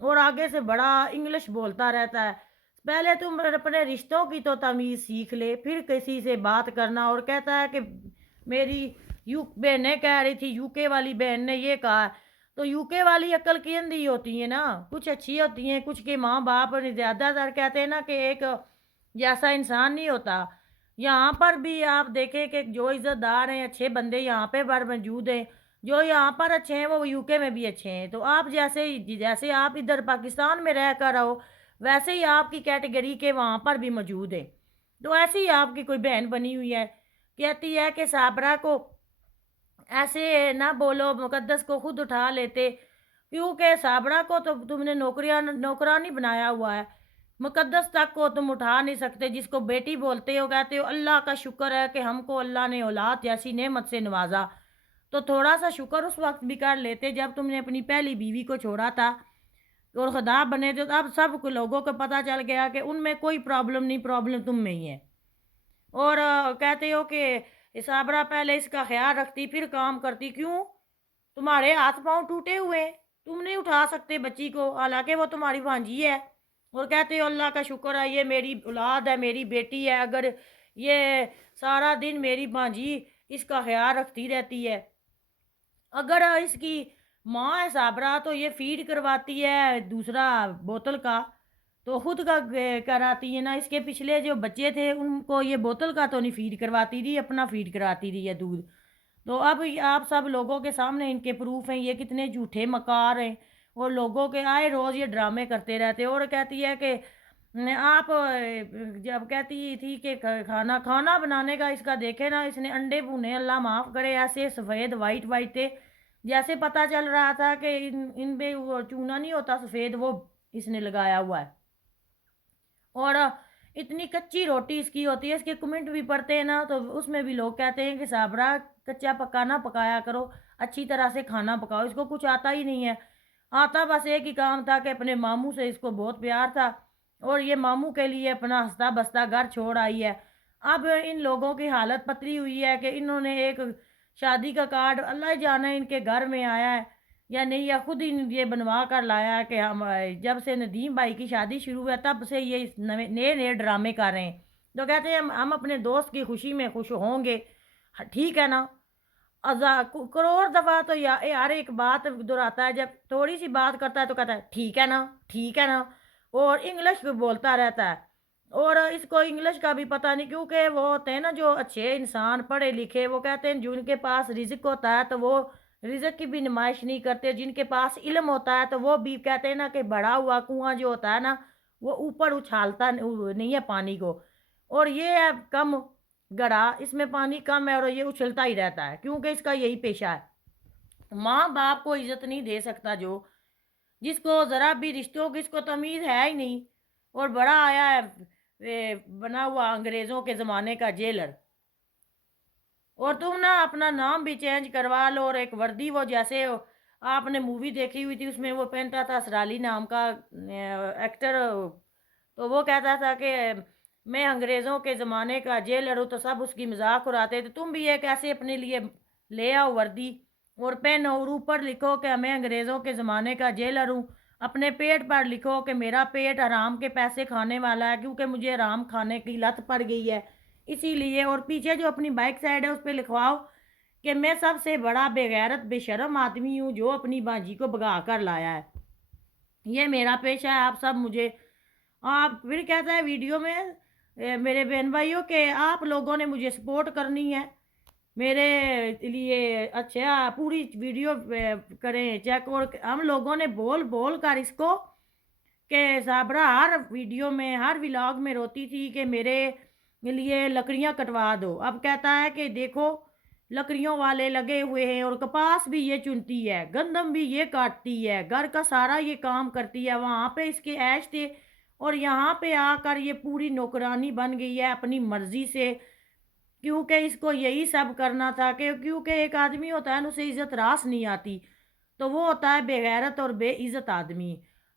اور آگے سے بڑا انگلش بولتا رہتا ہے. پہلے تم اپنے رشتوں کی تو تمیز سیکھ لے، پھر کسی سے بات کرنا. اور کہتا ہے کہ میری بہنیں کہہ رہی تھی، یو کے والی بہن نے یہ کہا. تو یو کے والی عقل کی اندھی ہوتی ہیں نا، کچھ اچھی ہوتی ہیں، کچھ کے ماں باپ زیادہ تر کہتے ہیں نا کہ ایک جیسا انسان نہیں ہوتا. یہاں پر بھی آپ دیکھیں کہ جو عزت دار ہیں، اچھے بندے یہاں پہ بڑھ موجود ہیں. جو یہاں پر اچھے ہیں وہ یو کے میں بھی اچھے ہیں. تو آپ جیسے آپ ادھر پاکستان میں رہ کر رہو، ویسے ہی آپ کی کیٹیگری کے وہاں پر بھی موجود ہیں. تو ایسے ہی آپ کی کوئی بہن بنی ہوئی ہے، کہتی ہے کہ صابرہ کو ایسے نہ بولو، مقدس کو خود اٹھا لیتے. کیونکہ صابرہ کو تو تم نے نوکرانی بنایا ہوا ہے، مقدس تک کو تم اٹھا نہیں سکتے. جس کو بیٹی بولتے ہو، کہتے ہو اللہ کا شکر ہے کہ ہم کو اللہ نے اولاد جیسی نعمت سے نوازا. تو تھوڑا سا شکر اس وقت بھی کر لیتے جب تم نے اپنی پہلی بیوی کو چھوڑا تھا اور خدا بنے. تو اب سب کو لوگوں کو پتہ چل گیا کہ ان میں کوئی پرابلم نہیں، پرابلم تم میں ہی ہے. اور کہتے ہو کہ صابرہ پہلے اس کا خیال رکھتی پھر کام کرتی. کیوں؟ تمہارے ہاتھ پاؤں ٹوٹے ہوئے ہیں، تم نہیں اٹھا سکتے بچی کو، حالانکہ وہ تمہاری بھانجی ہے. اور کہتے ہو اللہ کا شکر ہے یہ میری اولاد ہے، میری بیٹی ہے. اگر یہ سارا دن میری بھانجی اس کا خیال رکھتی رہتی ہے. اگر اس کی ماں ہے صابرہ تو یہ فیڈ کرواتی ہے دوسرا بوتل کا، تو خود کا کراتی ہے نا. اس کے پچھلے جو بچے تھے ان کو یہ بوتل کا تو نہیں فیڈ کرواتی تھی، اپنا فیڈ کراتی تھی یہ دودھ. تو اب آپ سب لوگوں کے سامنے ان کے پروف ہیں یہ کتنے جھوٹے مکار ہیں. اور لوگوں کے آئے روز یہ ڈرامے کرتے رہتے. اور کہتی ہے کہ آپ جب کہتی تھی کہ کھانا بنانے کا اس کا دیکھے نا، اس نے انڈے بھونے اللہ معاف کرے ایسے سفید وائٹ وائٹ تھے، جیسے پتہ چل رہا تھا کہ ان پہ وہ چونا نہیں ہوتا سفید، وہ اس نے لگایا ہوا ہے. اور اتنی کچی روٹی اس کی ہوتی ہے. اس کے کمنٹ بھی پڑھتے ہیں نا تو اس میں بھی لوگ کہتے ہیں کہ صابرہ کچا پکا نہ پکایا کرو، اچھی طرح سے کھانا پکاؤ. اس کو کچھ آتا ہی نہیں ہے. آتا بس ایک ہی کام تھا کہ اپنے ماموں سے اس کو بہت پیار تھا اور یہ ماموں کے لیے اپنا ہنستا بستا گھر چھوڑ آئی ہے. اب ان لوگوں کی حالت پتلی ہوئی ہے کہ انہوں نے ایک شادی کا کارڈ اللہ جانے ان کے گھر میں آیا ہے یا نہیں، یا خود ہی یہ بنوا کر لایا ہے کہ ہم جب سے ندیم بھائی کی شادی شروع ہے تب سے یہ نئے نئے ڈرامے کر رہے ہیں. تو کہتے ہیں ہم اپنے دوست کی خوشی میں خوش ہوں گے. ٹھیک ہے نا. کروڑ دفعہ تو یار ایک بات دہراتا ہے، جب تھوڑی سی بات کرتا ہے تو کہتا ہے ٹھیک ہے نا، ٹھیک ہے نا. اور انگلش بولتا رہتا ہے. اور اس کو انگلش کا بھی پتہ نہیں، کیونکہ وہ ہوتے ہیں نا جو اچھے انسان پڑھے لکھے، وہ کہتے ہیں جن کے پاس رزق ہوتا ہے تو وہ رزق کی بھی نمائش نہیں کرتے. جن کے پاس علم ہوتا ہے تو وہ بھی کہتے ہیں نا کہ بڑا ہوا کنواں جو ہوتا ہے نا وہ اوپر اچھالتا نہیں ہے پانی کو. اور یہ ہے کم گڑھا، اس میں پانی کم ہے اور یہ اچھلتا ہی رہتا ہے کیونکہ اس کا یہی پیشہ ہے. ماں باپ کو عزت نہیں دے سکتا جو، جس کو ذرا بھی رشتوں کی اس کو تمیز ہے ہی نہیں. اور بڑا آیا ہے بنا ہوا انگریزوں کے زمانے کا جیلر. اور تم نا اپنا نام بھی چینج کروا لو اور ایک وردی وہ جیسے آپ نے مووی دیکھی ہوئی تھی اس میں وہ پہنتا تھا اسرالی نام کا ایکٹر. تو وہ کہتا تھا کہ میں انگریزوں کے زمانے کا جیلر ہوں، تو سب اس کی مذاق اڑاتے. تو تم بھی ایک ایسے اپنے لیے لے آؤ وردی اور پہنو اور اوپر لکھو کہ میں انگریزوں کے زمانے کا جیلر ہوں. اپنے پیٹ پر لکھو کہ میرا پیٹ حرام کے پیسے کھانے والا ہے کیونکہ مجھے حرام کھانے کی لت پڑ گئی ہے اسی لیے. اور پیچھے جو اپنی بائک سائڈ ہے اس پہ لکھواؤ کہ میں سب سے بڑا بے غیرت بے شرم آدمی ہوں جو اپنی بانجی کو بھگا کر لایا ہے، یہ میرا پیشہ ہے. آپ سب مجھے آپ پھر کہتا ہے ویڈیو میں میرے بہن بھائیوں کہ آپ لوگوں نے مجھے سپورٹ کرنی ہے میرے لیے. اچھا پوری ویڈیو کریں چیک. اور ہم لوگوں نے بول بول کر اس کو کہ صابرہ ہر ویڈیو میں ہر ولاگ میں روتی تھی کہ میرے لیے لکڑیاں کٹوا دو. اب کہتا ہے کہ دیکھو لکڑیوں والے لگے ہوئے ہیں اور کپاس بھی یہ چنتی ہے، گندم بھی یہ کاٹتی ہے، گھر کا سارا یہ کام کرتی ہے. وہاں پہ اس کے عیش تھے اور یہاں پہ آ کر یہ پوری نوکرانی بن گئی ہے اپنی مرضی سے، کیونکہ اس کو یہی سب کرنا تھا. کہ کیونکہ ایک آدمی ہوتا ہے نا اسے عزت راس نہیں آتی تو وہ ہوتا ہے بے غیرت اور بے عزت آدمی.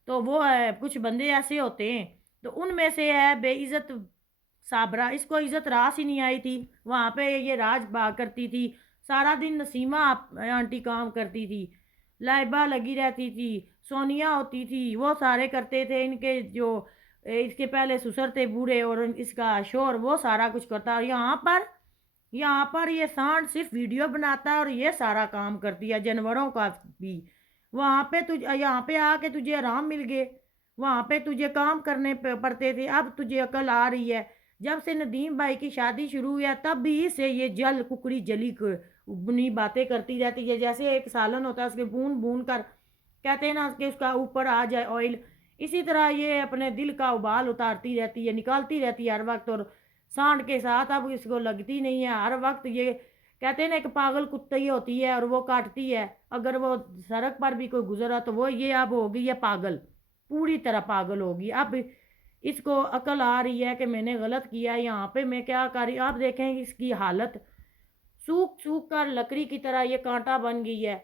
تو وہ کچھ بندے ایسے ہوتے ہیں، تو ان میں سے ہے بے عزت صابرہ. اس کو عزت راس ہی نہیں آئی تھی. وہاں پہ یہ راج باغ کرتی تھی، سارا دن نسیمہ آنٹی کام کرتی تھی، لائبہ لگی رہتی تھی، سونیا ہوتی تھی، وہ سارے کرتے تھے، ان کے جو اس کے پہلے سسر تھے بوڑھے اور اس کا شور، وہ سارا کچھ کرتا. اور یہاں پر یہ سانڈ صرف ویڈیو بناتا ہے اور یہ سارا کام کرتی ہے جانوروں کا بھی. یہاں پہ آ کے تجھے آرام مل گئے، وہاں پہ تجھے کام کرنے پڑتے تھے، اب تجھے عقل آ رہی ہے. جب سے ندیم بھائی کی شادی شروع ہوئی ہے تب بھی سے یہ جل ککڑی جلی بنی باتیں کرتی رہتی ہے، جیسے ایک سالن ہوتا ہے اس کے بون بون کر کہتے ہیں نا کہ اس کا اوپر آ جائے آئل، اسی طرح یہ اپنے دل کا ابال اتارتی رہتی ہے، نکالتی رہتی ہے ہر وقت. اور سانڈ کے ساتھ اب اس کو لگتی نہیں ہے، ہر وقت یہ کہتے ہیں نا ایک پاگل کتی ہوتی ہے اور وہ کاٹتی ہے، اگر وہ سڑک پر بھی کوئی گزرا تو وہ یہ اب ہوگی یہ پاگل، پوری طرح پاگل ہوگی. اب اس کو عقل آ رہی ہے کہ میں نے غلط کیا، یہاں پہ میں کیا کر رہی. آپ دیکھیں اس کی حالت سوکھ سوکھ کر لکڑی کی طرح یہ کانٹا بن گئی ہے.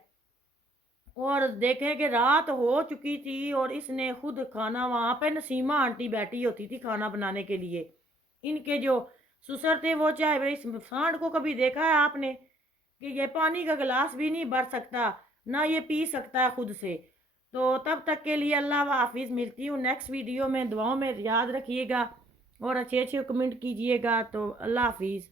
اور دیکھیں کہ رات ہو چکی تھی اور اس نے خود کھانا، وہاں پہ نسیمہ آنٹی بیٹھی ہوتی تھی کھانا بنانے کے لیے، ان کے جو سسر تھے وہ چاہے اس سانڈ کو کبھی دیکھا ہے آپ نے کہ یہ پانی کا گلاس بھی نہیں بھر سکتا، نہ یہ پی سکتا ہے خود سے. تو تب تک کے لیے اللہ حافظ، ملتی ہوں نیکسٹ ویڈیو میں. دعاؤں میں یاد رکھیے گا اور اچھے اچھے کمنٹ کیجیے گا. تو اللہ حافظ.